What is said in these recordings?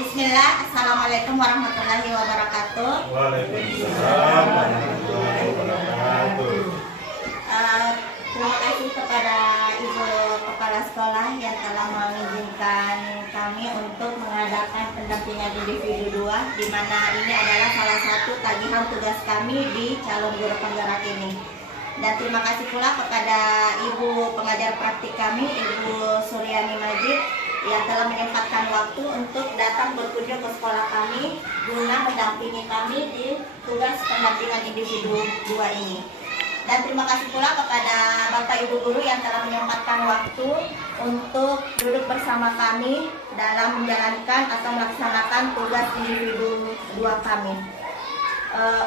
Bismillah, Assalamualaikum warahmatullahi wabarakatuh. Waalaikumsalam warahmatullahi wabarakatuh. Terima kasih kepada Ibu Kepala Sekolah yang telah mengizinkan kami untuk mengadakan pendampingan individu 2, di mana ini adalah salah satu tagihan tugas kami di calon guru penggerak ini. Dan terima kasih pula kepada Ibu pengajar praktik kami, Ibu Suryani Majid, yang telah menyempatkan waktu untuk datang berkunjung ke sekolah kami guna mendampingi kami di tugas pendampingan individu 2 ini. Dan terima kasih pula kepada Bapak Ibu Guru yang telah menyempatkan waktu untuk duduk bersama kami dalam menjalankan atau melaksanakan tugas individu 2 kami.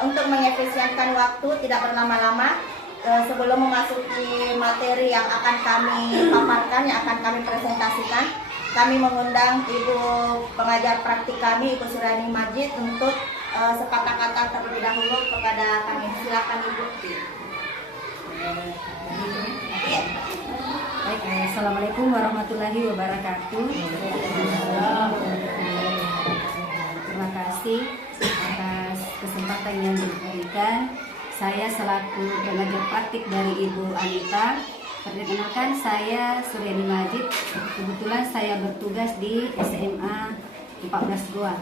Untuk mengefisienkan waktu tidak berlama-lama, sebelum memasuki materi yang akan kami paparkan, yang akan kami presentasikan, kami mengundang Ibu pengajar praktik kami, Ibu Suryani Majid, untuk sepatah kata terlebih dahulu kepada kami. Silakan Ibu. Baik, Assalamualaikum warahmatullahi wabarakatuh. Terima kasih atas kesempatan yang diberikan. Saya selaku pengajar praktik dari Ibu Anita. Perkenalkan, saya Suryani Majid. Kebetulan saya bertugas di SMA 14 Goa.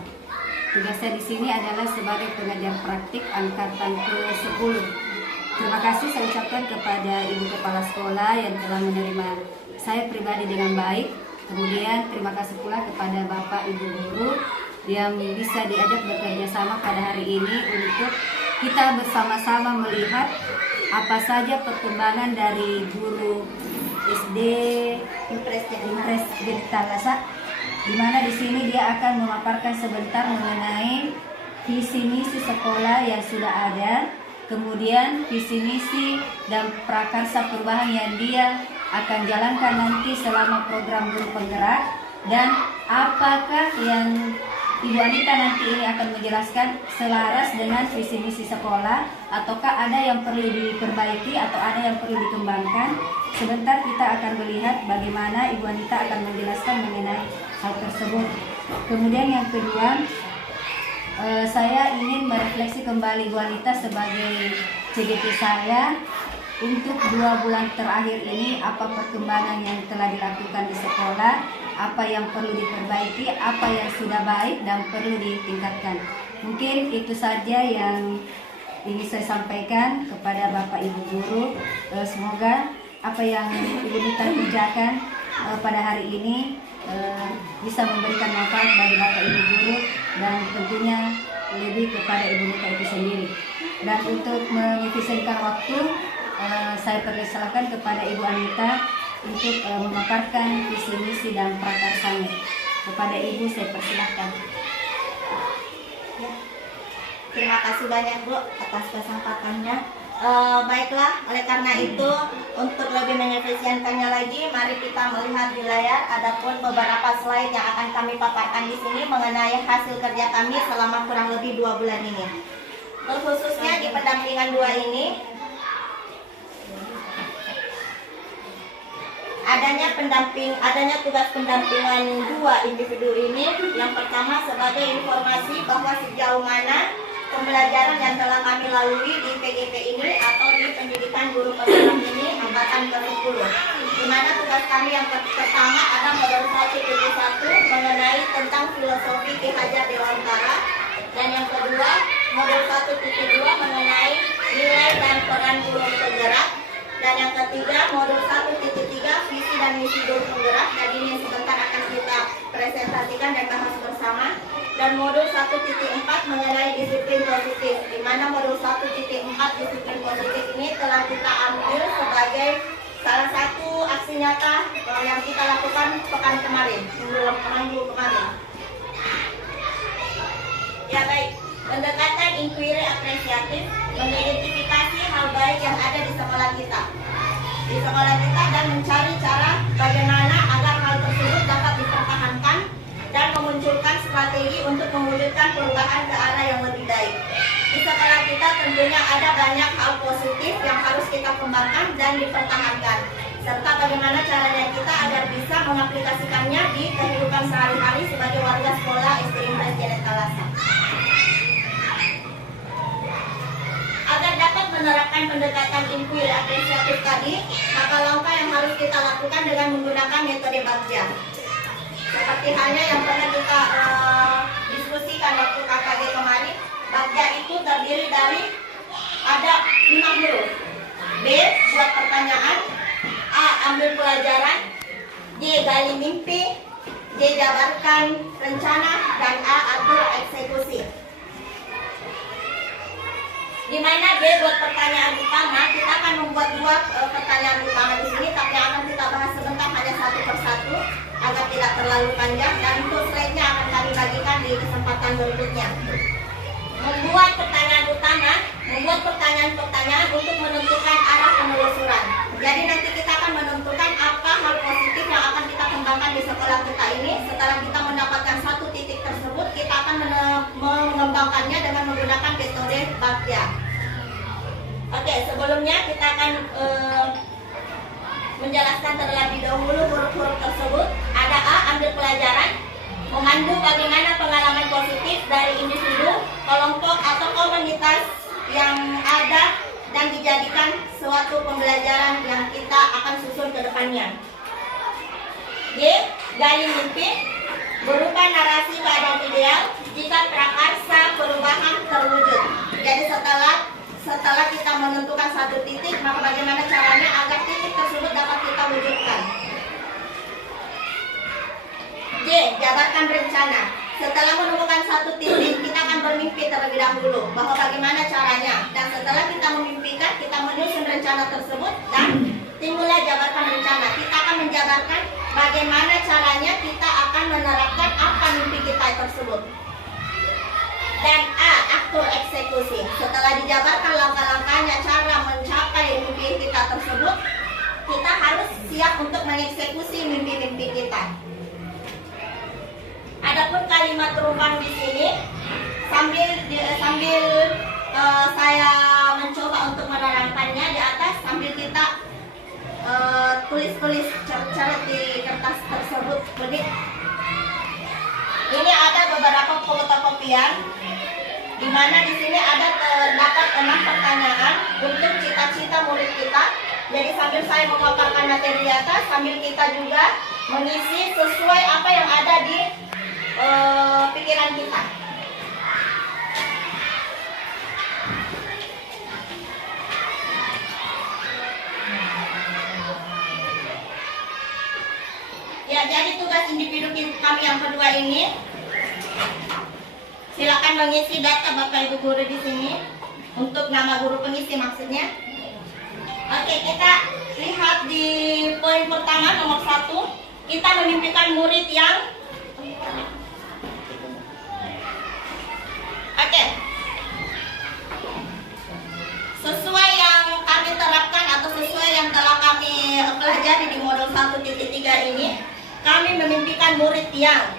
Tugas saya di sini adalah sebagai pengajar praktik angkatan ke-10. Terima kasih saya ucapkan kepada Ibu Kepala Sekolah yang telah menerima saya pribadi dengan baik. Kemudian terima kasih pula kepada Bapak Ibu Guru yang bisa diajak bekerja sama pada hari ini untuk kita bersama-sama melihat apa saja perkembangan dari guru SD Impres Talasa, di mana di sini dia akan memaparkan sebentar mengenai visi misi sekolah yang sudah ada, kemudian visi misi dan prakarsa perubahan yang dia akan jalankan nanti selama program guru penggerak, dan apakah yang Ibu Anita nanti ini akan menjelaskan selaras dengan visi misi sekolah, ataukah ada yang perlu diperbaiki atau ada yang perlu dikembangkan. Sebentar kita akan melihat bagaimana Ibu Anita akan menjelaskan mengenai hal tersebut. Kemudian yang kedua, saya ingin merefleksi kembali Ibu Anita sebagai CGT saya untuk 2 bulan terakhir ini, apa perkembangan yang telah dilakukan di sekolah, apa yang perlu diperbaiki, apa yang sudah baik dan perlu ditingkatkan. Mungkin itu saja yang ingin saya sampaikan kepada Bapak Ibu Guru. Semoga apa yang Ibu Nita kerjakan pada hari ini bisa memberikan manfaat bagi Bapak Ibu Guru dan tentunya lebih kepada Ibu Nita itu sendiri. Dan untuk mengefisienkan waktu, saya persilakan kepada Ibu Anita untuk memaparkan visi misi dan prakarsanya. Kepada Ibu saya persilahkan. Ya. Terima kasih banyak Bu atas kesempatannya. Baiklah, oleh karena itu untuk lebih mengefisienkannya lagi, mari kita melihat di layar. Adapun beberapa slide yang akan kami paparkan di sini mengenai hasil kerja kami selama kurang lebih 2 bulan ini. Khususnya di pendampingan 2 ini, adanya tugas pendampingan 2 individu ini. Yang pertama, sebagai informasi bahwa sejauh mana pembelajaran yang telah kami lalui di PGP ini atau di pendidikan guru penggerak ini angkatan ke-10, di mana tugas kami yang pertama ada modul 1.1 mengenai tentang filosofi Ki Hajar Dewantara, dan yang kedua modul 1.2 mengenai nilai dan peran guru penggerak, dan yang ketiga modul 1.3 visi dan misi guru penggerak, dan ini sebentar akan kita presentasikan dan bahas bersama. Dan modul 1.4 mengenai disiplin positif, di mana modul 1.4 disiplin positif ini telah kita ambil sebagai salah satu aksi nyata yang kita lakukan pekan kemarin, minggu kemarin. Ya baik, pendekatan inquiry apresiatif mengidentifikasi hal baik yang ada di sekolah kita dan mencari cara bagaimana agar hal tersebut dapat dipertahankan dan memunculkan strategi untuk mewujudkan perubahan ke arah yang lebih baik. Di sekolah kita tentunya ada banyak hal positif yang harus kita kembangkan dan dipertahankan. serta bagaimana caranya kita agar bisa mengaplikasikannya di kehidupan sehari-hari sebagai warga sekolah SD Impres Janet Talasa. Agar dapat menerapkan pendekatan inquiry apresiatif tadi, maka langkah yang harus kita lakukan dengan menggunakan metode Bagja. Seperti halnya yang pernah kita diskusikan waktu KKG kemarin, Bagja itu terdiri dari ada 5 huruf. B. Buat pertanyaan. A. Ambil pelajaran. D. Gali mimpi. D. Jabarkan rencana. Dan A. Atur eksekusi. Di mana B buat pertanyaan utama, kita akan membuat 2 pertanyaan utama di sini, tapi akan kita bahas sebentar hanya satu persatu agar tidak terlalu panjang, dan untuk slide-nya akan kami bagikan di kesempatan berikutnya. Membuat pertanyaan utama, membuat pertanyaan-pertanyaan untuk menentukan arah penelusuran. Jadi nanti kita akan menentukan apa hal positif yang akan kita kembangkan di sekolah kita ini. Setelah kita mendapatkan satu titik tersebut, kita akan mengembangkannya dengan menggunakan metode Bagja. Oke, sebelumnya kita akan menjelaskan terlebih dahulu huruf-huruf tersebut. Ada A. Ambil pelajaran. Memandu bagaimana pengalaman positif dari individu, kelompok atau komunitas yang ada dan dijadikan suatu pembelajaran yang kita akan susun ke depannya. G. Gali mimpi. Berupa narasi keadaan ideal jika prakarsa perubahan terwujud. Jadi setelah kita menentukan satu titik, maka bagaimana caranya agar titik tersebut dapat kita wujudkan. J. Jabarkan rencana. Setelah menemukan satu titik, kita akan bermimpi terlebih dahulu bahwa bagaimana caranya. Dan setelah kita memimpikan, kita menyusun rencana tersebut dan timbullah jabarkan rencana. Kita akan menjabarkan bagaimana caranya kita akan menerapkan apa mimpi kita tersebut. Dan A. Atur eksekusi. Setelah dijabarkan langkah-langkahnya cara mencapai mimpi kita tersebut, kita harus siap untuk mengeksekusi mimpi-mimpi kita. Adapun kalimat terumpang di sini sambil saya mencoba untuk menerangkannya di atas, sambil kita tulis-tulis cara di kertas tersebut. Ini ada beberapa fotokopian di mana di sini ada terdapat 6 pertanyaan untuk cita-cita murid kita. Jadi sambil saya memaparkan materi di atas, sambil kita juga mengisi sesuai apa yang ada di pikiran kita. Ya, jadi tugas individu kami yang kedua ini, silakan mengisi data Bapak Ibu guru di sini untuk nama guru pengisi maksudnya. Oke, kita lihat di poin pertama nomor 1, kita memimpikan murid yang sesuai yang kami terapkan atau sesuai yang telah kami pelajari di modul 1.3 ini, kami memimpikan murid yang,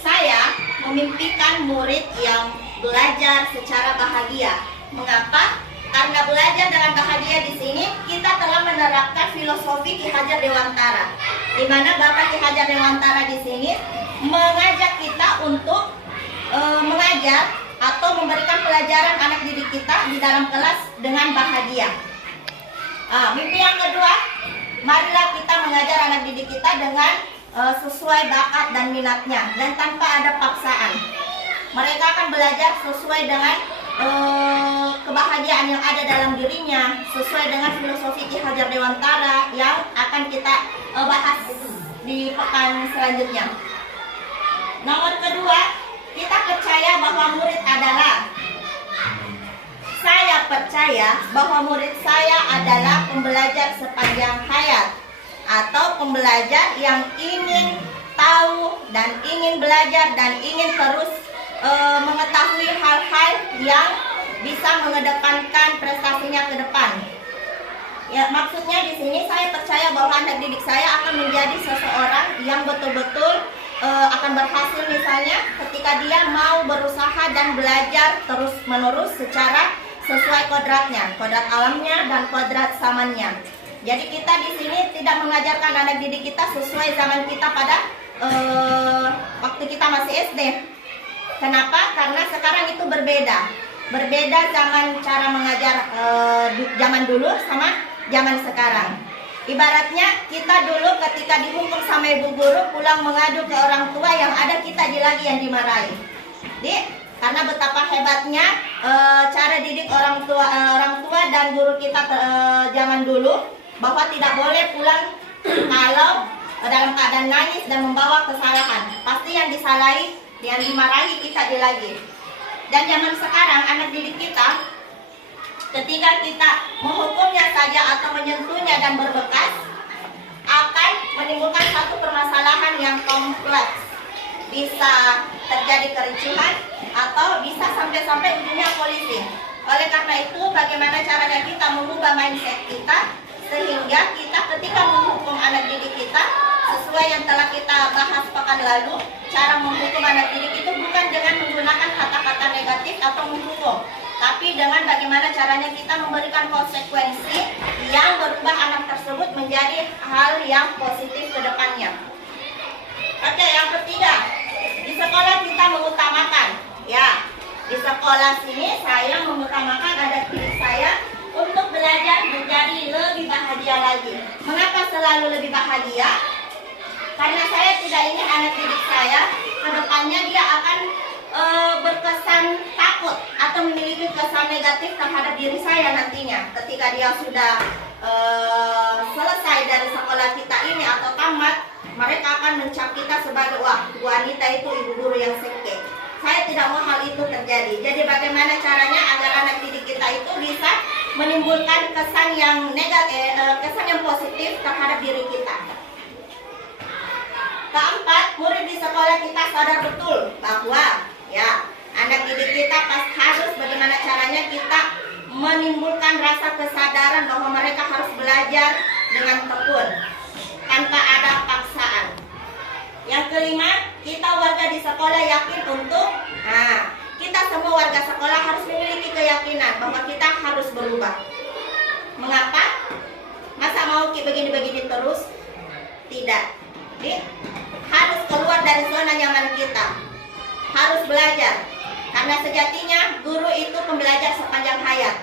saya memimpikan murid yang belajar secara bahagia. Mengapa? Karena belajar dengan bahagia di sini kita telah menerapkan filosofi Ki Hajar Dewantara, di mana Bapak Ki Hajar Dewantara di sini mengajak kita untuk mengajar atau memberikan pelajaran anak didik kita di dalam kelas dengan bahagia. Mimpi yang kedua, marilah kita mengajar anak didik kita dengan sesuai bakat dan minatnya dan tanpa ada paksaan. Mereka akan belajar sesuai dengan kebahagiaan yang ada dalam dirinya, sesuai dengan filosofi Ki Hajar Dewantara yang akan kita bahas di pekan selanjutnya. Nomor kedua, kita percaya bahwa murid adalah, saya percaya bahwa murid saya adalah pembelajar sepanjang hayat atau pembelajar yang ingin tahu dan ingin belajar dan ingin terus mengetahui hal-hal yang bisa mengedepankan prestasinya ke depan. Ya, maksudnya di sini saya percaya bahwa anak didik saya akan menjadi seseorang yang betul-betul akan berhasil misalnya ketika dia mau berusaha dan belajar terus-menerus secara sesuai kodratnya, kodrat alamnya dan kodrat zamannya. Jadi kita di sini tidak mengajarkan anak didik kita sesuai zaman kita pada waktu kita masih SD. Kenapa? Karena sekarang itu berbeda. Berbeda zaman cara mengajar zaman dulu sama zaman sekarang. Ibaratnya kita dulu ketika dihukum sama ibu guru pulang mengadu ke orang tua, yang ada kita lagi yang dimarahi. Karena betapa hebatnya cara didik orang tua dan guru kita zaman dulu, bahwa tidak boleh pulang kalau dalam keadaan nangis dan membawa kesalahan. Pasti yang disalahi, yang dimarahi kita lagi. Dan zaman sekarang anak didik kita, ketika kita menghukumnya saja atau menyentuhnya dan berbekas, akan menimbulkan satu permasalahan yang kompleks. Bisa terjadi kericuhan atau bisa sampai ujungnya polisi. Oleh karena itu, bagaimana caranya kita mengubah mindset kita sehingga kita ketika menghukum anak didik kita sesuai yang telah kita bahas pekan lalu, cara menghukum anak didik itu bukan dengan menggunakan kata-kata negatif atau menghukum, tapi dengan bagaimana caranya kita memberikan konsekuensi yang berubah anak tersebut menjadi hal yang positif ke depannya. Oke, yang ketiga, di sekolah kita mengutamakan, di sekolah sini saya mengutamakan anak didik saya untuk belajar menjadi lebih bahagia lagi. Mengapa selalu lebih bahagia? Karena saya tidak ingin anak didik saya ke depannya dia akan berkesan takut atau memiliki kesan negatif terhadap diri saya nantinya. Ketika dia sudah selesai dari sekolah kita ini atau tamat, mereka akan mencap kita sebagai, wah, Bu Anita itu ibu guru yang sekte. Saya tidak mau hal itu terjadi. Jadi bagaimana caranya agar anak didik kita itu bisa menimbulkan kesan yang negatif, kesan yang positif terhadap diri kita. Keempat, murid di sekolah kita sadar betul bahwa anak didik kita harus bagaimana caranya kita menimbulkan rasa kesadaran bahwa mereka harus belajar dengan tekun tanpa ada paksaan. Yang kelima, kita warga di sekolah yakin untuk kita semua warga sekolah harus memiliki keyakinan bahwa kita harus berubah. Mengapa? Masa mau begini-begini terus? Tidak. Harus keluar dari zona nyaman kita. Harus belajar. Karena sejatinya guru itu pembelajar sepanjang hayat.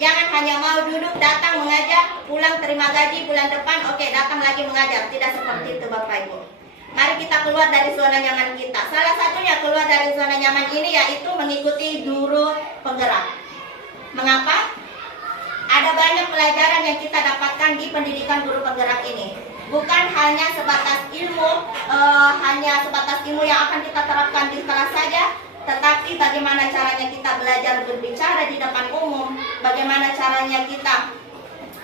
Jangan hanya mau duduk, datang mengajar, pulang terima gaji, bulan depan oke, datang lagi mengajar. Tidak seperti itu Bapak Ibu. Mari kita keluar dari zona nyaman kita. Salah satunya keluar dari zona nyaman ini yaitu mengikuti guru penggerak. Mengapa? Ada banyak pelajaran yang kita dapatkan di pendidikan guru penggerak ini. Bukan hanya sebatas ilmu, yang akan kita terapkan di kelas saja, tetapi bagaimana caranya kita belajar berbicara di depan umum, bagaimana caranya kita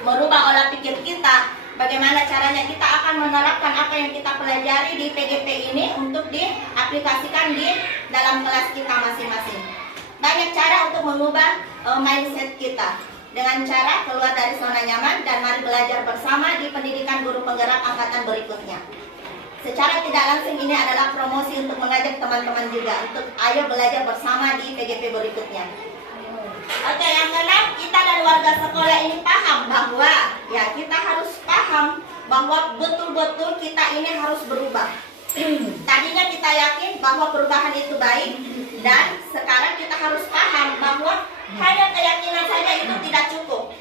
merubah olah pikir kita, bagaimana caranya kita akan menerapkan apa yang kita pelajari di PGP ini untuk diaplikasikan di dalam kelas kita masing-masing. Banyak cara untuk mengubah mindset kita dengan cara keluar dari zona nyaman dan mari belajar bersama di pendidikan guru penggerak angkatan berikutnya. Secara tidak langsung ini adalah promosi untuk mengajak teman-teman juga untuk ayo belajar bersama di PGP berikutnya. Oke, yang keenam, kita dan warga sekolah ini paham bahwa kita harus paham bahwa betul-betul kita ini harus berubah. Tadinya kita yakin bahwa perubahan itu baik, dan sekarang kita harus paham bahwa hanya keyakinan saja itu tidak cukup.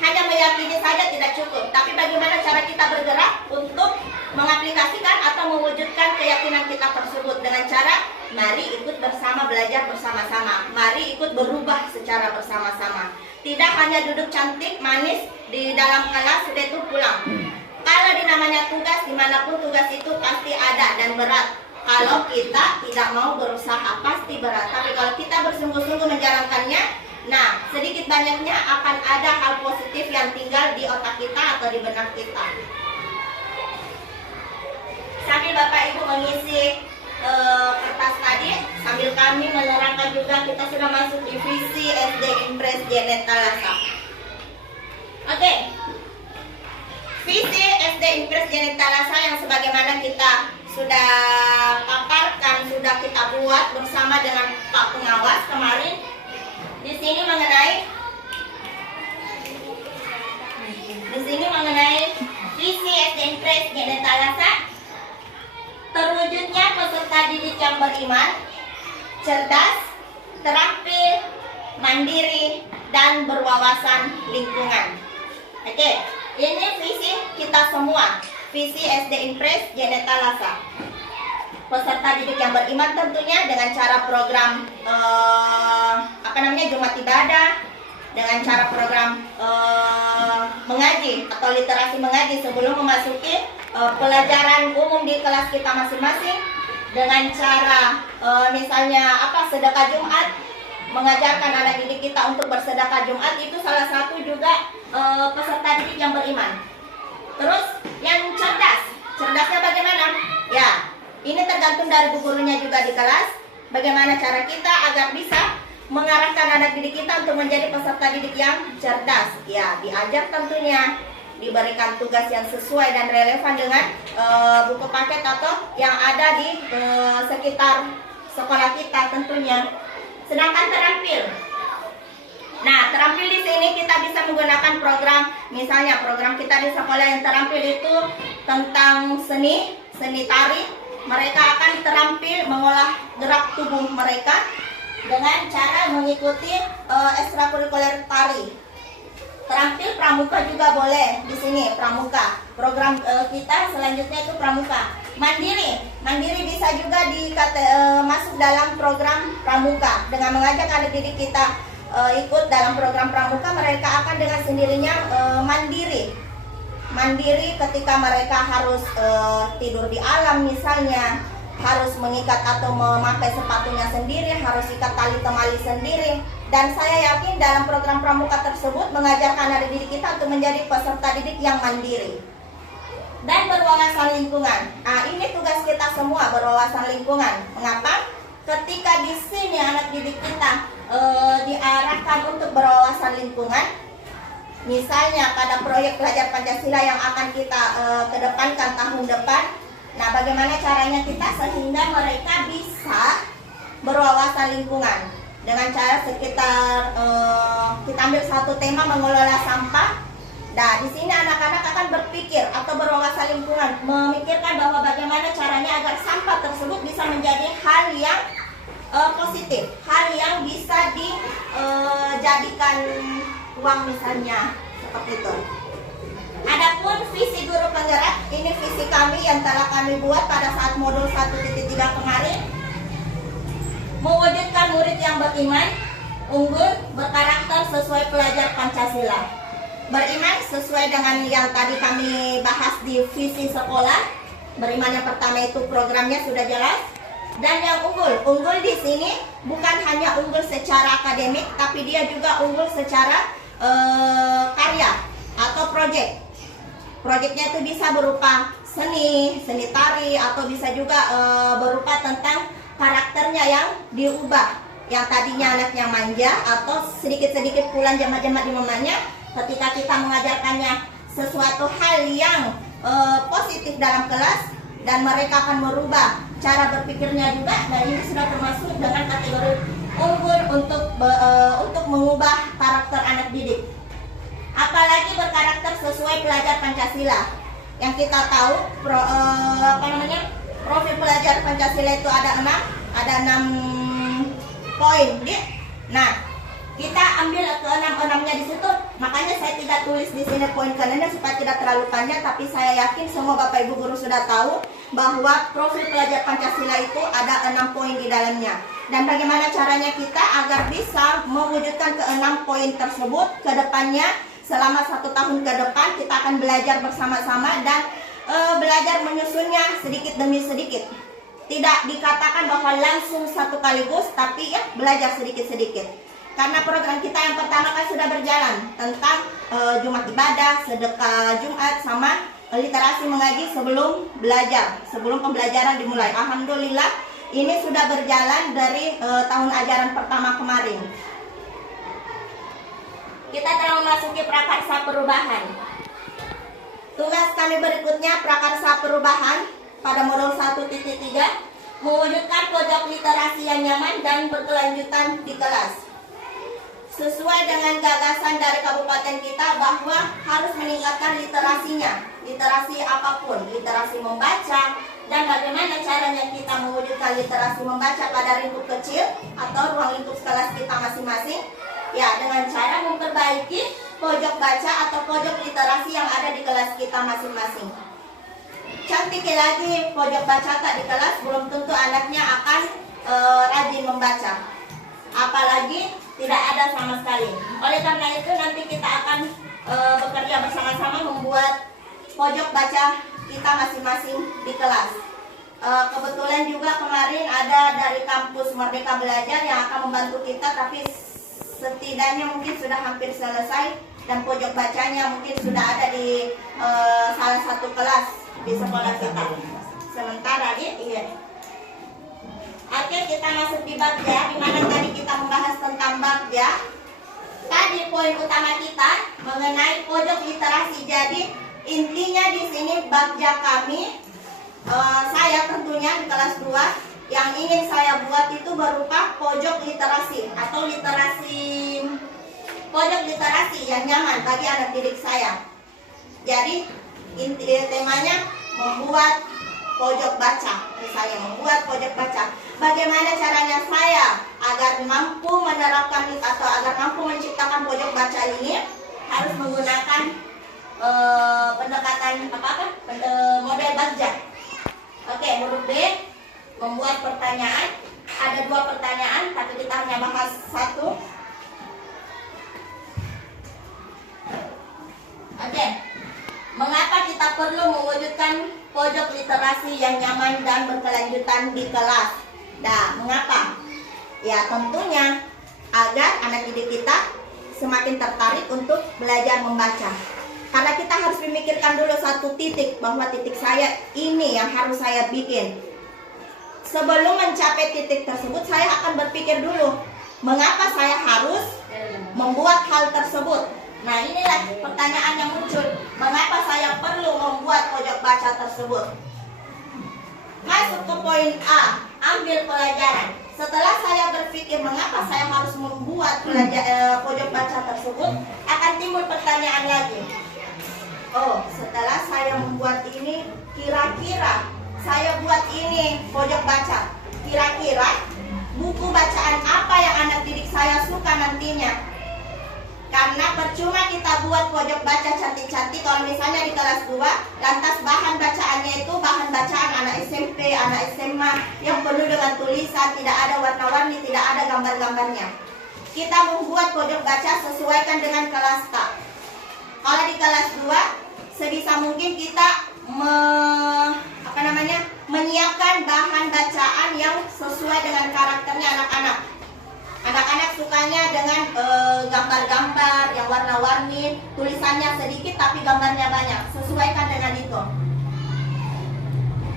Hanya meyakini saja tidak cukup, tapi bagaimana cara kita bergerak untuk mengaplikasikan atau mewujudkan keyakinan kita tersebut dengan cara mari ikut bersama belajar bersama-sama, mari ikut berubah secara bersama-sama. Tidak hanya duduk cantik manis di dalam kelas sudah itu pulang. Kalau namanya tugas, dimanapun tugas itu pasti ada dan berat. Kalau kita tidak mau berusaha pasti berat, tapi kalau kita bersungguh-sungguh menjalankannya, nah, sedikit banyaknya akan ada hal positif yang tinggal di otak kita atau di benak kita. Sambil Bapak Ibu mengisi kertas tadi, sambil kami menerangkan juga kita sudah masuk divisi SD Impres Janet Talasa. Oke. Visi SD Impres Janet Talasa yang sebagaimana kita sudah paparkan, sudah kita buat bersama dengan Pak Pengawas kemarin. Di sini mengenai di sini mengenai visi SD Impres GD Talasa, terwujudnya peserta didik yang beriman, cerdas, terampil, mandiri, dan berwawasan lingkungan. Oke, ini visi kita semua, visi SD Impres GD Talasa. Peserta didik yang beriman tentunya dengan cara program Jumat ibadah, dengan cara program mengaji atau literasi mengaji sebelum memasuki pelajaran umum di kelas kita masing-masing, dengan cara misalnya sedekah Jumat, mengajarkan anak didik kita untuk bersedekah Jumat, itu salah satu juga peserta didik yang beriman. Terus yang cerdas, cerdasnya bagaimana? Ya, ini tergantung dari bu gurunya juga di kelas. Bagaimana cara kita agar bisa mengarahkan anak didik kita untuk menjadi peserta didik yang cerdas? Ya, diajar tentunya, diberikan tugas yang sesuai dan relevan dengan buku paket atau yang ada di sekitar sekolah kita tentunya. Sedangkan terampil, nah terampil di sini kita bisa menggunakan program, misalnya program kita di sekolah yang terampil itu tentang seni tari. Mereka akan terampil mengolah gerak tubuh mereka dengan cara mengikuti ekstrakurikuler tari. Terampil pramuka juga boleh di sini, pramuka. Program kita selanjutnya itu pramuka. Mandiri bisa juga masuk dalam program pramuka. Dengan mengajak anak didik kita ikut dalam program pramuka, mereka akan dengan sendirinya mandiri ketika mereka harus tidur di alam misalnya, harus mengikat atau memakai sepatunya sendiri, harus ikat tali temali sendiri. Dan saya yakin dalam program pramuka tersebut mengajarkan anak didik kita untuk menjadi peserta didik yang mandiri dan berwawasan lingkungan. Nah, ini tugas kita semua, berwawasan lingkungan. Mengapa? Ketika di sini anak didik kita diarahkan untuk berwawasan lingkungan, misalnya pada proyek Pelajar Pancasila yang akan kita kedepankan tahun depan. Nah, bagaimana caranya kita sehingga mereka bisa berwawasan lingkungan dengan cara sekitar kita ambil satu tema mengelola sampah. Nah, di sini anak-anak akan berpikir atau berwawasan lingkungan, memikirkan bahwa bagaimana caranya agar sampah tersebut bisa menjadi hal yang positif, hal yang bisa dijadikan uang misalnya, seperti itu. Adapun visi guru penggerak, ini visi kami yang telah kami buat pada saat modul 1.3 kemarin. Mewujudkan murid yang beriman, unggul, berkarakter sesuai pelajar Pancasila. Beriman sesuai dengan yang tadi kami bahas di visi sekolah. Beriman yang pertama itu programnya sudah jelas. Dan yang unggul di sini bukan hanya unggul secara akademik, tapi dia juga unggul secara karya atau proyek. Proyeknya itu bisa berupa seni tari, atau bisa juga berupa tentang karakternya yang diubah. Yang tadinya anaknya manja atau sedikit-sedikit pulang jama-jama di mamanya, ketika kita mengajarkannya sesuatu hal yang positif dalam kelas dan mereka akan merubah cara berpikirnya juga. Nah, ini sudah termasuk dengan kategori unggul untuk mengubah karakter anak didik. Apalagi berkarakter sesuai pelajar Pancasila. Yang kita tahu profil pelajar Pancasila itu ada 6 poin. Nah, kita ambil ke-6-6-nya di situ. Makanya saya tidak tulis di sini poin ke-6 supaya tidak terlalu panjang, tapi saya yakin semua Bapak Ibu guru sudah tahu bahwa profil pelajar Pancasila itu ada 6 poin di dalamnya. Dan bagaimana caranya kita agar bisa mewujudkan ke-6 poin tersebut ke depannya. Selama 1 tahun ke depan kita akan belajar bersama-sama dan belajar menyusunnya sedikit demi sedikit. Tidak dikatakan bahwa langsung satu kaligus, tapi ya belajar sedikit-sedikit. Karena program kita yang pertama kan sudah berjalan tentang Jumat ibadah, sedekah Jumat, sama literasi mengaji sebelum belajar, sebelum pembelajaran dimulai. Alhamdulillah ini sudah berjalan dari tahun ajaran pertama kemarin. Kita telah memasuki prakarsa perubahan. Tugas kami berikutnya prakarsa perubahan pada modul 1.3, mewujudkan pojok literasi yang nyaman dan berkelanjutan di kelas. sesuai dengan gagasan dari kabupaten kita bahwa harus meningkatkan literasinya, literasi apapun, literasi membaca, dan bagaimana caranya kita mewujudkan literasi membaca pada lingkup kecil atau ruang lingkup kelas kita masing-masing, ya dengan cara memperbaiki pojok baca atau pojok literasi yang ada di kelas kita masing-masing. Cantik lagi pojok baca tak di kelas, belum tentu anaknya akan rajin membaca, apalagi tidak ada sama sekali. Oleh karena itu nanti kita akan bekerja bersama-sama membuat pojok baca kita masing-masing di kelas. Kebetulan juga kemarin ada dari kampus Merdeka Belajar yang akan membantu kita, tapi setidaknya mungkin sudah hampir selesai dan pojok bacanya mungkin sudah ada di salah satu kelas di sekolah kita. Sementara iya. Oke, kita masuk di bagja, di mana tadi kita membahas tentang bagja. Tadi poin utama kita mengenai pojok literasi. Jadi intinya di sini bagja kami, saya tentunya di kelas 2 yang ingin saya buat itu berupa pojok literasi atau pojok literasi yang nyaman bagi anak didik saya. Jadi temanya membuat pojok baca, misalnya membuat pojok baca. Bagaimana caranya saya agar mampu menerapkan atau agar mampu menciptakan pojok baca ini? Harus menggunakan pendekatan model bagja. Oke, huruf B, membuat pertanyaan. Ada 2 pertanyaan, tapi kita hanya bahas 1. Oke, mengapa kita perlu mewujudkan pojok literasi yang nyaman dan berkelanjutan di kelas? Nah, mengapa? Ya tentunya agar anak didik kita semakin tertarik untuk belajar membaca. Karena kita harus memikirkan dulu satu titik, bahwa titik saya ini yang harus saya bikin. Sebelum mencapai titik tersebut, saya akan berpikir dulu, mengapa saya harus membuat hal tersebut. Nah, inilah pertanyaan yang muncul, mengapa saya perlu membuat pojok baca tersebut. Masuk ke poin A, ambil pelajaran. Setelah saya berpikir mengapa saya harus membuat pojok baca tersebut, akan timbul pertanyaan lagi. Oh, setelah saya membuat ini, kira-kira saya buat ini pojok baca, kira-kira buku bacaan apa yang anak didik saya suka nantinya? Karena percuma kita buat pojok baca cantik-cantik kalau misalnya di kelas 2, lantas bahan bacaannya itu bahan bacaan anak SMP, anak SMA yang penuh dengan tulisan, tidak ada warna-warni, tidak ada gambar-gambarnya. Kita membuat pojok baca sesuaikan dengan kelas K. Kalau di kelas 2, sebisa mungkin kita menyiapkan bahan bacaan yang sesuai dengan karakternya anak-anak. Anak-anak sukanya dengan gambar-gambar yang warna-warni, tulisannya sedikit tapi gambarnya banyak. Sesuaikan dengan itu.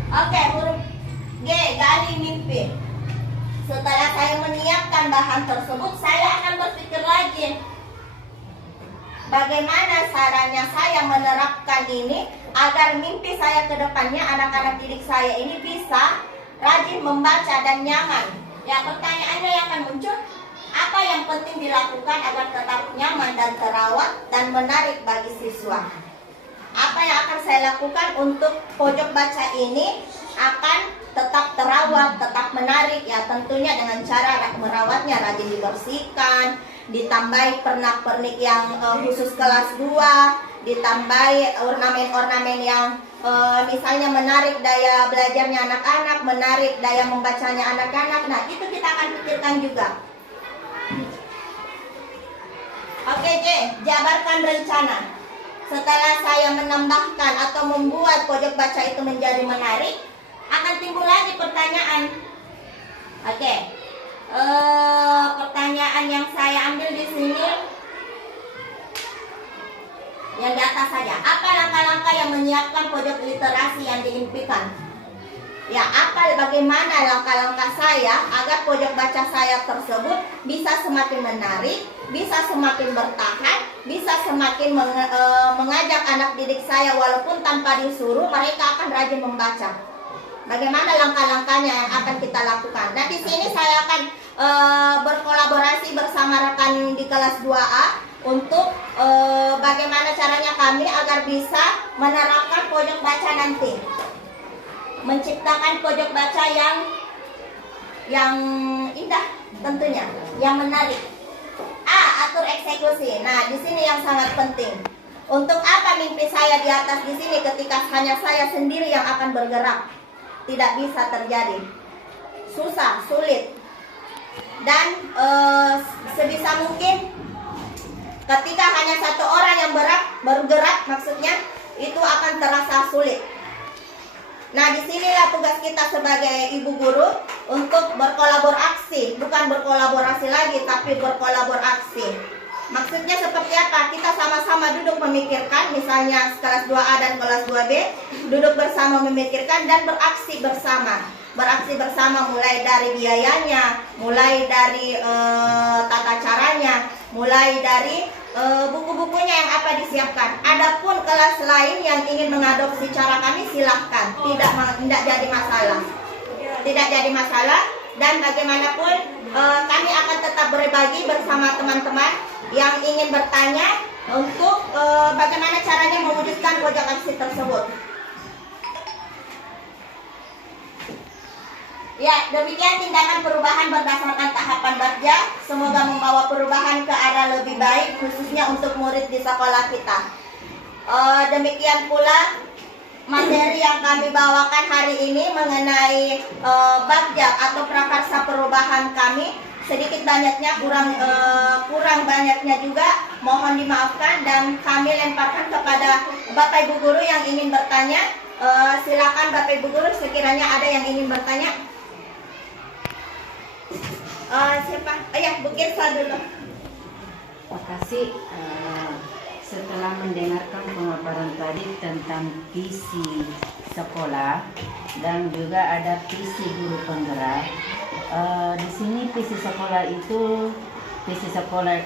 Oke, huruf G, gali mimpi. Setelah saya menyiapkan bahan tersebut, saya akan berpikir lagi, bagaimana caranya saya menerapkan ini agar mimpi saya ke depannya anak-anak didik saya ini bisa rajin membaca dan nyaman. Ya, pertanyaannya yang akan muncul, apa yang penting dilakukan agar tetap nyaman dan terawat dan menarik bagi siswa? Apa yang akan saya lakukan untuk pojok baca ini akan tetap terawat, tetap menarik? Ya tentunya dengan cara merawatnya rajin dibersihkan, ditambahi pernak-pernik yang khusus kelas 2, ditambahi ornamen-ornamen yang misalnya menarik daya belajarnya anak-anak, menarik daya membacanya anak-anak. Nah, itu kita akan pikirkan juga. Oke, J, jabarkan rencana. Setelah saya menambahkan atau membuat pojok baca itu menjadi menarik, akan timbul lagi pertanyaan. Oke, pertanyaan yang saya ambil di sini yang di atas saja. Apa langkah-langkah yang menyiapkan pojok literasi yang diimpikan? Ya, bagaimana langkah-langkah saya agar pojok baca saya tersebut bisa semakin menarik, bisa semakin bertahan, bisa semakin mengajak anak didik saya walaupun tanpa disuruh mereka akan rajin membaca. Bagaimana langkah-langkahnya yang akan kita lakukan? Nah, di sini saya akan berkolaborasi bersama rekan di kelas 2A untuk bagaimana caranya kami agar bisa menerapkan pojok baca nanti, menciptakan pojok baca yang indah tentunya, yang menarik. Atur eksekusi. Nah, di sini yang sangat penting. Untuk apa mimpi saya di atas di sini ketika hanya saya sendiri yang akan bergerak? Tidak bisa terjadi. Susah, sulit. Dan sebisa mungkin ketika hanya satu orang yang bergerak maksudnya itu akan terasa sulit. Nah, disinilah tugas kita sebagai ibu guru untuk berkolaborasi, bukan berkolaborasi lagi, tapi berkolaborasi. Maksudnya seperti apa? Kita sama-sama duduk memikirkan, misalnya kelas 2A dan kelas 2B, duduk bersama memikirkan dan beraksi bersama. Beraksi bersama mulai dari biayanya, mulai dari tata caranya, mulai dari buku-bukunya yang apa disiapkan. Adapun kelas lain yang ingin mengadopsi cara kami silahkan, tidak jadi masalah, tidak jadi masalah. Dan bagaimanapun kami akan tetap berbagi bersama teman-teman yang ingin bertanya untuk bagaimana caranya mewujudkan pojok aksi tersebut. Ya, demikian tindakan perubahan berdasarkan tahapan Bagja. Semoga membawa perubahan ke arah lebih baik, khususnya untuk murid di sekolah kita. Demikian pula materi yang kami bawakan hari ini mengenai Bagja atau prakarsa perubahan kami. Sedikit banyaknya, kurang banyaknya juga mohon dimaafkan, dan kami lemparkan kepada Bapak Ibu Guru yang ingin bertanya. Silakan Bapak Ibu Guru, sekiranya ada yang ingin bertanya. Siapa? Ya, Bu Kirsa dulu. Terima kasih. Setelah mendengarkan pemaparan tadi tentang visi sekolah dan juga ada visi guru penggerak, di sini visi sekolah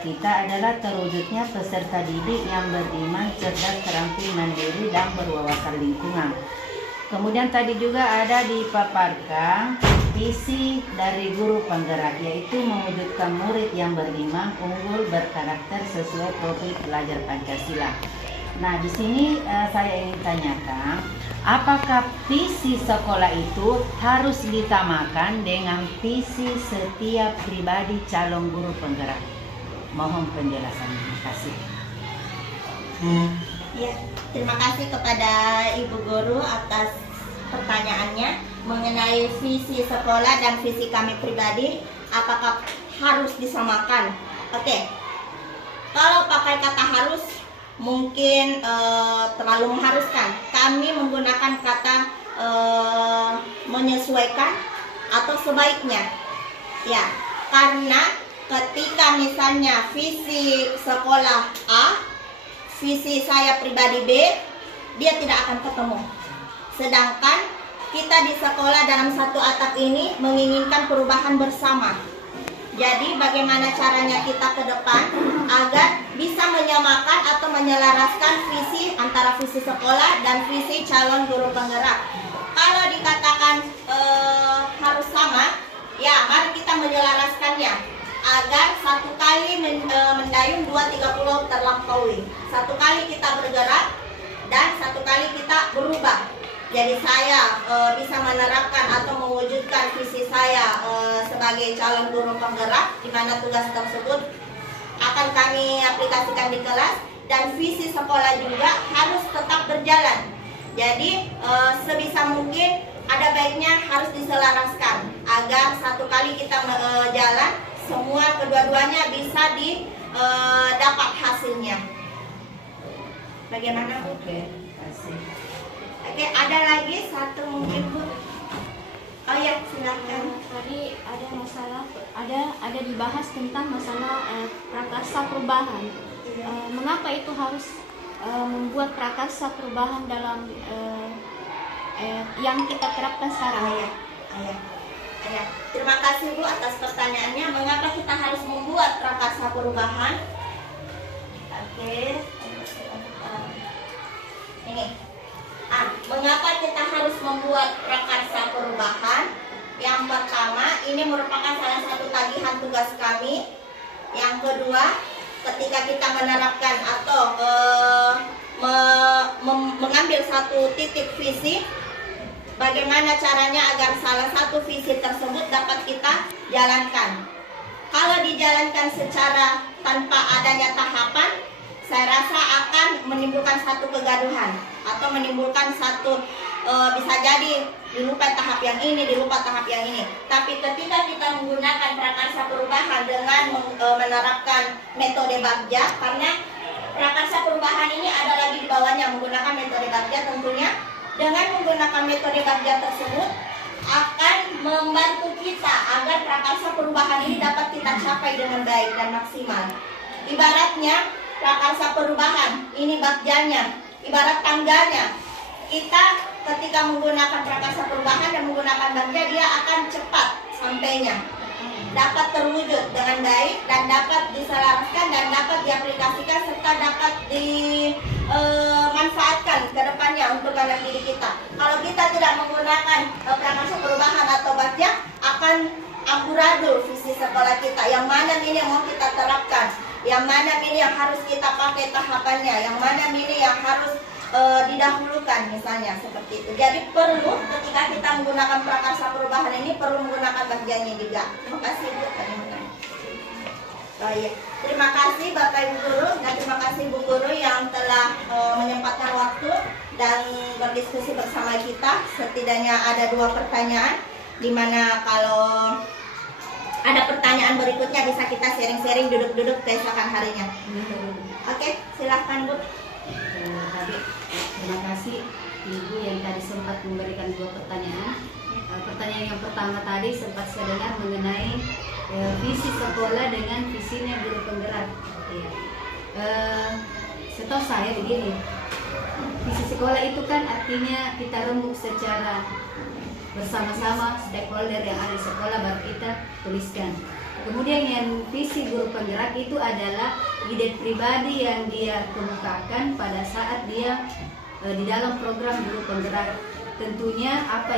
kita adalah terwujudnya peserta didik yang beriman, cerdas, terampil, mandiri, dan berwawasan lingkungan. Kemudian tadi juga ada dipaparkan visi dari guru penggerak, yaitu mewujudkan murid yang beriman, unggul, berkarakter sesuai profil pelajar Pancasila. Nah, di sini saya ingin tanyakan, apakah visi sekolah itu harus ditamakan dengan visi setiap pribadi calon guru penggerak? Mohon penjelasannya. Terima kasih. Ya, terima kasih kepada Ibu Guru atas pertanyaannya mengenai visi sekolah dan visi kami pribadi, apakah harus disamakan? Oke, kalau pakai kata harus mungkin terlalu mengharuskan. Kami menggunakan kata menyesuaikan atau sebaiknya. Ya, karena ketika misalnya visi sekolah A, visi saya pribadi B, dia tidak akan ketemu. Sedangkan kita di sekolah dalam satu atap ini menginginkan perubahan bersama. Jadi bagaimana caranya kita ke depan agar bisa menyamakan atau menyelaraskan visi antara visi sekolah dan visi calon guru penggerak. Kalau dikatakan harus sama, ya mari kita menyelaraskannya agar satu kali mendayung 2-3 pulau terlampaui. Satu kali kita bergerak dan satu kali kita berubah. Jadi saya bisa menerapkan atau mewujudkan visi saya sebagai calon guru penggerak, di mana tugas tersebut akan kami aplikasikan di kelas, dan visi sekolah juga harus tetap berjalan. Jadi sebisa mungkin ada baiknya harus diselaraskan agar satu kali kita jalan, semua kedua-duanya bisa didapat hasilnya. Bagaimana? Oke, terima kasih. Oke, ada lagi satu mungkin Bu. Oh ya, silakan. Tadi ada masalah, ada dibahas tentang masalah prakarsa perubahan. Mengapa itu harus membuat prakarsa perubahan dalam yang kita terapkan sekarang? Ayah. Terima kasih Bu atas pertanyaannya. Mengapa kita harus membuat prakarsa perubahan? Oke. Ini. Mengapa kita harus membuat prakarsa perubahan? Yang pertama, ini merupakan salah satu tagihan tugas kami. Yang kedua, ketika kita menerapkan atau mengambil satu titik visi, bagaimana caranya agar salah satu visi tersebut dapat kita jalankan. Kalau dijalankan secara tanpa adanya tahapan, saya rasa akan menimbulkan satu kegaduhan atau menimbulkan satu bisa jadi dilupa tahap yang ini, dilupa tahap yang ini. Tapi ketika kita menggunakan prakarsa perubahan dengan menerapkan metode Bagja, karena prakarsa perubahan ini ada lagi di bawahnya menggunakan metode Bagja tentunya. Dengan menggunakan metode Bagja tersebut akan membantu kita agar prakarsa perubahan ini dapat kita capai dengan baik dan maksimal. Ibaratnya prakarsa perubahan ini Bagjanya, ibarat tangganya. Kita ketika menggunakan prakarsa perubahan dan menggunakan Bagja, dia akan cepat sampainya, dapat terwujud dengan baik dan dapat diselaraskan dan dapat diaplikasikan serta dapat dimanfaatkan ke depannya untuk anak didik kita. Kalau kita tidak menggunakan prakarsa perubahan atau Bagja, akan amburadul visi sekolah kita. Yang mana ini yang mau kita terapkan, yang mana ini yang harus kita pakai tahapannya, yang mana ini yang harus didahulukan misalnya seperti itu. Jadi perlu ketika kita menggunakan prakarsa perubahan ini perlu menggunakan Bagjanya juga. Terima kasih Bu. Baik. Terima kasih Bapak Ibu Guru dan terima kasih Bu Guru yang telah menyempatkan waktu dan berdiskusi bersama kita. Setidaknya ada 2 pertanyaan, dimana kalau ada pertanyaan berikutnya bisa kita sharing-sharing duduk-duduk keesokan harinya. Oke, silahkan Bu. Terima kasih Ibu yang tadi sempat memberikan 2 pertanyaan. Pertanyaan yang pertama tadi sempat saya dengar mengenai visi sekolah dengan visinya guru penggerak. Setahu saya begini, visi sekolah itu kan artinya kita rembuk secara bersama-sama stakeholder yang ada di sekolah baru kita tuliskan. Kemudian yang visi guru penggerak itu adalah ide pribadi yang dia kemukakan pada saat dia di dalam program guru penggerak. Tentunya apa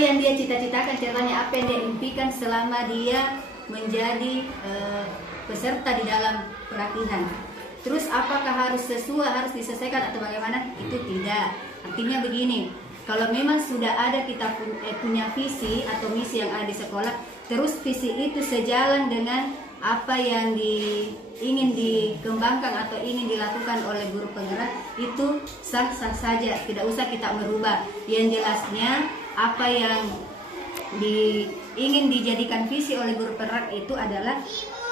yang dia cita-citakan, ceritanya apa yang dia impikan selama dia menjadi peserta di dalam pelatihan. Terus apakah harus sesuai, harus diselesaikan atau bagaimana? Itu tidak. Artinya begini, kalau memang sudah ada kita punya visi atau misi yang ada di sekolah, terus visi itu sejalan dengan apa yang ingin dikembangkan atau ingin dilakukan oleh guru penggerak, itu sah-sah saja, tidak usah kita merubah. Yang jelasnya apa yang ingin dijadikan visi oleh guru penggerak itu adalah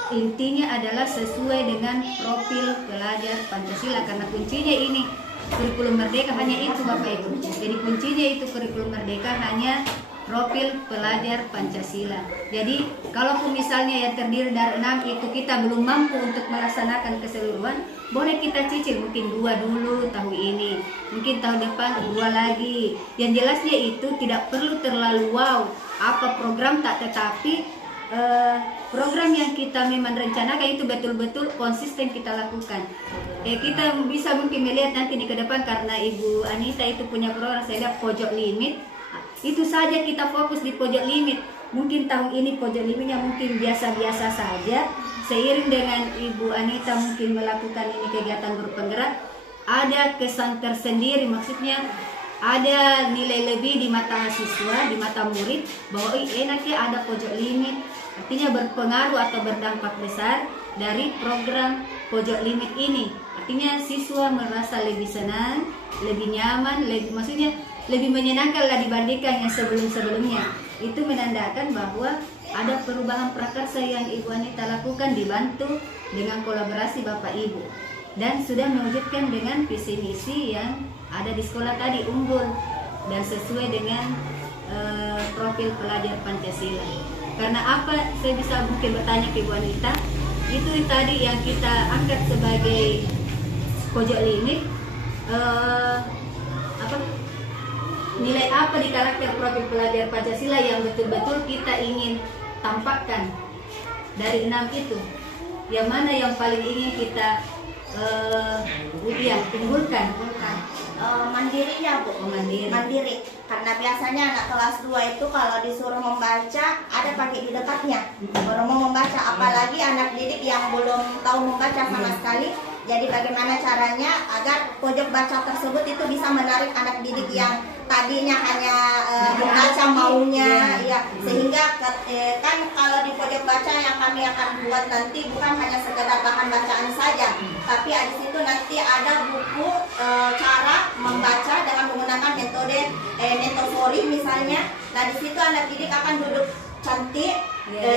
intinya adalah sesuai dengan profil pelajar Pancasila, karena kuncinya ini kurikulum merdeka hanya itu Bapak Ibu. Jadi kuncinya itu kurikulum merdeka hanya profil pelajar Pancasila. Jadi kalaupun misalnya yang terdiri dari 6 itu kita belum mampu untuk melaksanakan keseluruhan, boleh kita cicil mungkin 2 dulu tahun ini, mungkin tahun depan 2 lagi. Yang jelasnya itu tidak perlu terlalu wow apa program tak, tetapi program yang kita memang rencanakan itu betul-betul konsisten kita lakukan. Kita bisa mungkin melihat nanti di ke depan, karena Ibu Anita itu punya program saya lihat pojok limit. Itu saja kita fokus di pojok limit. Mungkin tahun ini pojok limitnya mungkin biasa-biasa saja. Seiring dengan Ibu Anita mungkin melakukan ini kegiatan guru penggerak, ada kesan tersendiri, maksudnya ada nilai lebih di mata siswa, di mata murid, bahwa enaknya ada pojok limit. Artinya berpengaruh atau berdampak besar dari program pojok limit ini. Artinya siswa merasa lebih senang, lebih nyaman, maksudnya lebih menyenangkan lah dibandingkan yang sebelum-sebelumnya. Itu menandakan bahwa ada perubahan prakarsa yang Ibu Anita lakukan dibantu dengan kolaborasi Bapak Ibu, dan sudah mewujudkan dengan visi misi yang ada di sekolah tadi unggul dan sesuai dengan profil pelajar Pancasila. Karena apa saya bisa mungkin bertanya ke Ibu Anita, itu tadi yang kita angkat sebagai pojok limit, nilai apa di karakter profil pelajar Pancasila yang betul-betul kita ingin tampakkan dari 6 itu. Yang mana yang paling ingin kita unggulkan. Mandirinya Bu. Oh, mandiri. Mandiri. Karena biasanya anak kelas 2 itu kalau disuruh membaca ada pakai di dekatnya. Baru mau membaca, apalagi anak didik yang belum tahu membaca sama sekali. Jadi bagaimana caranya agar pojok baca tersebut itu bisa menarik anak didik yang tadinya hanya membaca maunya, ya. Sehingga kan kalau di pojok baca yang kami akan buat nanti bukan hanya sekedar bahan bacaan saja, tapi di situ nanti ada buku cara membaca dengan menggunakan metode Montessori misalnya. Nah di situ anak didik akan duduk cantik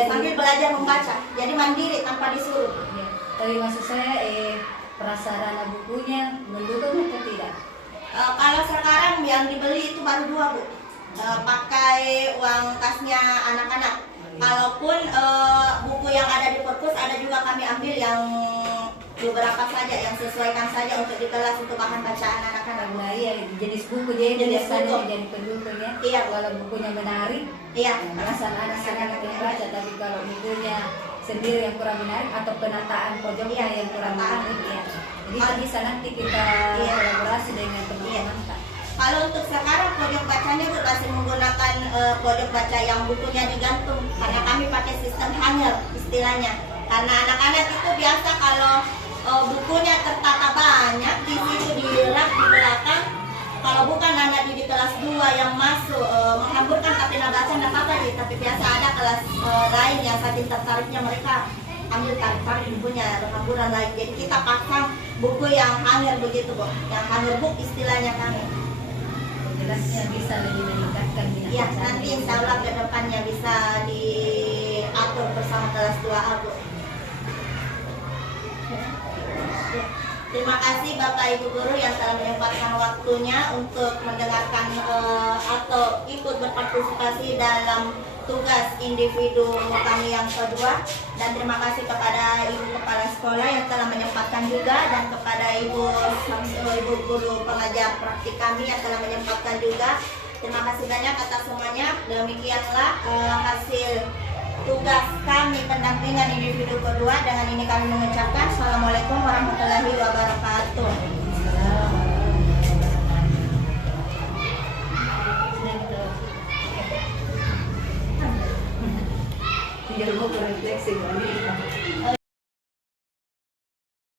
sambil belajar membaca, jadi mandiri tanpa disuruh. Ya. Tapi maksud saya prasarana bukunya mendukung atau tidak? Kalau sekarang yang dibeli itu baru 2 Bu, pakai uang kasnya anak-anak. Kalaupun buku yang ada di perpus ada juga kami ambil yang beberapa saja yang sesuaikan saja untuk di kelas untuk bahan bacaan anak-anak. Nah iya, jenis buku jadi Jenis biasanya buku. jadi pendukungnya. Iya. Kalau bukunya menarik, Iya. alasan anak-anak yang baca. Tapi kalau bukunya sendiri yang kurang menarik atau penataan pojoknya yang kurang menarik, ya. Jadi itu bisa nanti kita kolaborasi dengan teman-teman. Kalau untuk sekarang pojok bacanya Bu masih menggunakan pojok baca yang bukunya digantung, karena kami pakai sistem hanger istilahnya. Karena anak-anak itu biasa kalau bukunya tertata banyak di situ di rak di belakang. Kalau bukan anak di kelas 2 yang masuk menghamburkan tapi nak baca tidak apa-apa, tapi biasa ada kelas lain yang saking tertariknya mereka ambil tarik-tarik bukunya berhamburan lain. Jadi kita pasang buku yang hanger begitu Bu, yang hanger book istilahnya kami. Jelasnya bisa lebih meningkatkan minat Ya, bacanya. nanti insya Allah ke depannya bisa diatur bersama kelas 2A Bu. Ya. Terima kasih Bapak Ibu Guru yang telah menyempatkan waktunya untuk mendengarkan atau ikut berpartisipasi dalam tugas individu kami yang kedua. Dan terima kasih kepada Ibu Kepala Sekolah yang telah menyempatkan juga, dan kepada Ibu Guru pengajar praktik kami yang telah menyempatkan juga. Terima kasih banyak atas semuanya. Demikianlah hasil tugas kami pendampingan individu kedua. Dengan ini kami mengucapkan Assalamualaikum warahmatullahi wabarakatuh. Biar mau refleksi